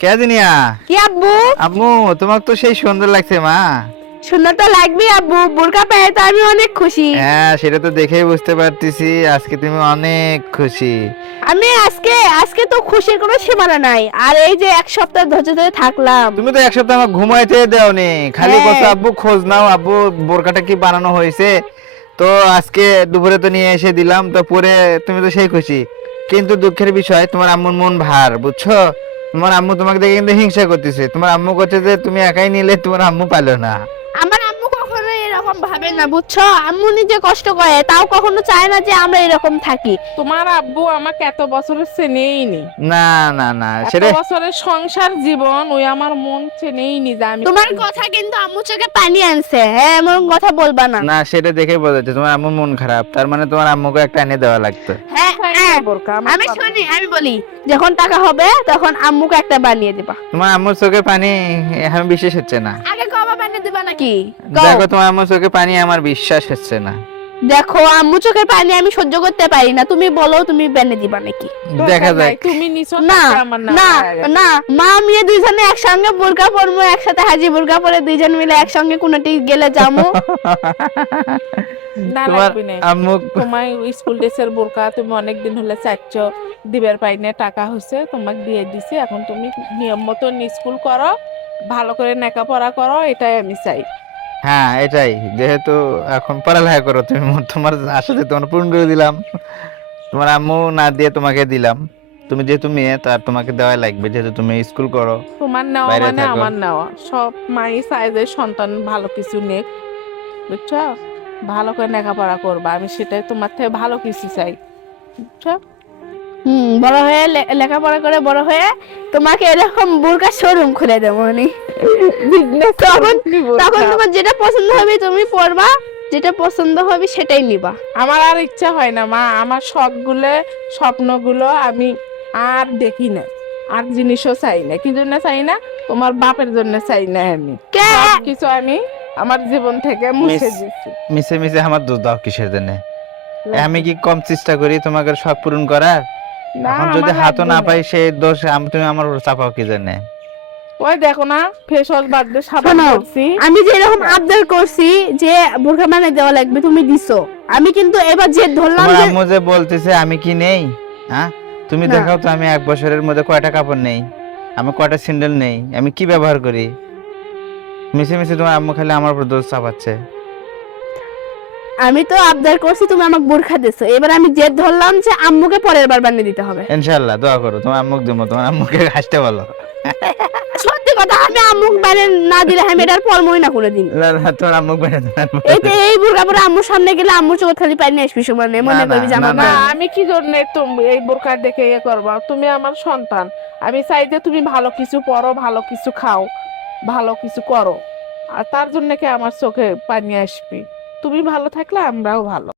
কে দিনিয়া? কি আব্বু? আম্মু তোমাকে তো সেই সুন্দর লাগছে মা। সুন্দর তো লাগবে আব্বু, বোরকা পেয়ে তো আমি অনেক খুশি। হ্যাঁ সেটা তো দেখেই বুঝতে পারতেছি আজকে তুমি অনেক খুশি। আমি আজকে আজকে তো খুশির কোনো সীমানা নাই। আর এই যে এক সপ্তাহ ধৈর্য ধরে থাকলাম। তুমি তো এক সপ্তাহ আমার ঘুমাইতে দেওনি, খালি হ্যাঁ। বলছো আব্বু খোঁজ নাও, আব্বু বোরকাটা কি বানানো হয়েছে। তো আজকে দুপুরে তো নিয়ে এসে দিলাম, তো পরে তুমি তো সেই খুশি। কিন্তু দুঃখের বিষয় তোমার আম্মুর মন ভার, বুঝছো? তোমার আম্মু তোমাকে দেখে কিন্তু হিংসা করতেছে। তোমার আম্মু করছে যে তুমি একাই নিলে তোমার আম্মু পাইলো না। আমার আম্মু কখনো এরকম ভাবে না, বুঝছো? আম্মু নিজে কষ্ট করে, তাও কখনো চায় না যে আমরা এরকম থাকি। তোমার আব্বু আমাকে এত বছরের চেনেই নি, না না না এত সেটা বছরের সংসার জীবন ওই আমার মন চেনেই নি যে আমি তোমার কথা কিন্তু আম্মু চোখে পানি আনছে। হ্যাঁ, এমন কথা বলবা না। না সেটা দেখে বোঝা যাচ্ছে তোমার আম্মুর মন খারাপ, তার মানে তোমার আম্মুকে একটা এনে দেওয়া লাগতো। হ্যাঁ চাই না হ্যাঁ। বোরকা, আমার আমি কথা- শুনি, আমি বলি যখন টাকা হবে তখন আম্মুকে একটা বানিয়ে দিবা। তোমার আম্মুর চোখে পানি এখন বিশ্বাস হচ্ছে না। আগে কবা বানিয়ে দিবা নাকি? কও। দেখো তোমার আম্মুর চোখে পানি আমার বিশ্বাস হচ্ছে না। দেখো আম্মু চোখের পানি আমি সহ্য করতে পারি না, তুমি বলো তুমি বানিয়ে দিবা নাকি? দেখা দরকার নাই, যাক। তুমি নিছো না টাকা আমার না না হয়ে গেছে। না, মা মেয়ে দুইজনে একসঙ্গে বোরকা পরবো, একসাথে হাজি বোরকা পরে দুইজন মিলে একসঙ্গে কোনটি গেলে যামু। না তোমার লাগবে না। আম্মু তোমার স্কুল ড্রেসের বোরকা তুমি অনেকদিন হলে চাচ্ছ, দিবের পাইনে টাকা হচ্ছে তোমাকে দিয়ে দিছি, এখন তুমি নিয়ম মতন স্কুল করো, ভালো করে লেখাপড়া করো, এটাই আমি চাই। হ্যাঁ এটাই, যেহেতু এখন পড়ালেখা করো তুমি, তোমার আশাতে তোমার পূরণ করে দিলাম। তোমার আম্মু না দিয়ে তোমাকে দিলাম। তুমি যেহেতু মেয়ে তার তোমাকে দেওয়াই লাগবে, যেহেতু তুমি স্কুল করো। তোমার নেওয়া বাইরে মানে থাকো। আমার নেওয়া, সব মাই চায় যে সন্তান ভালো কিছু নেক, বুঝছো? ভালো করে লেখাপড়া করবা, আমি সেটাই তোমার থেকে ভালো কিছু চাই, বুঝছো? বড় হয়ে লেখাপড়া করে বড় হয়ে তোমাকে এরকম বোরকা শোরুম খুলে দেবো আমি। তখন তখন তোমার যেটা পছন্দ হবে তুমি পরবা, যেটা পছন্দ হবে সেটাই নিবা। আমার আর ইচ্ছা হয় না মা, আমার শখগুলো স্বপ্নগুলো আমি আর দেখি না, আর জিনিসও চাই না। কি জন্য চাই না? তোমার বাপের জন্য চাই না। আমি কে? কিছু আমি আমার জীবন থেকে মুছে মিস- দিচ্ছি। মিশে মিশে আমার দোষ দাও কিসের জন্য? আমি কি কম চেষ্টা করি তোমাকে সব পূরণ করার? না, এখন যদি আমার হাতও লাগবে না না। পাই সেই দোষ তুমি আমার উপর চাপাও কি জন্য? ওই দেখো না, ফেস ওয়াশ বাদ সাবান শোনো, করছি। আমি যে এরকম আবদার করছি যে বোরকা বানিয়ে দেওয়া লাগবে, তুমি দিছো। আমি কিন্তু এবার যে ধরলাম তোমার যে আম্মু যে বলতেছে আমি কি নেই, হ্যাঁ? তুমি না। দেখাও তো আমি এক বছরের মধ্যে কয়টা কাপড় নেই, আমি কয়টা স্যান্ডেল নেই, আমি কি ব্যবহার করি। মিশে মিশে তোমার আম্মু খালি আমার উপর দোষ চাপাচ্ছে। আমি তো আবদার করছি, তুমি আমাকে বোরখা দিছো। এবার আমি জেদ ধরলাম যে আম্মুকে পরের বার বানিয়ে দিতে হবে। ইনশাআল্লাহ দোয়া করো, তোমার আম্মুকে দেবো, তোমার আম্মুকে হাসতে বলো। সত্যি কথা, আমি আম্মুকে বানিয়ে না দিলে আমি এটার পরমই না কোনোদিন। না, না, তোমার আম্মুকে বানিয়ে দেবো। এতে এই বোরকা পরে আম্মুর সামনে গেলে আম্মুর চোখ খালি পানি আসবি সমানে, মনে না, করবি যে আমার না, না, মা। আমি কি জন্য তুমি এই বোরকা দেখে ইয়ে করবা? তুমি আমার সন্তান, আমি চাই যে তুমি ভালো কিছু পড়ো, ভালো কিছু খাও, ভালো কিছু করো। আর তার জন্য কি আমার চোখে পানি আসবে? তুমি ভালো থাকলে আমরাও ভালো।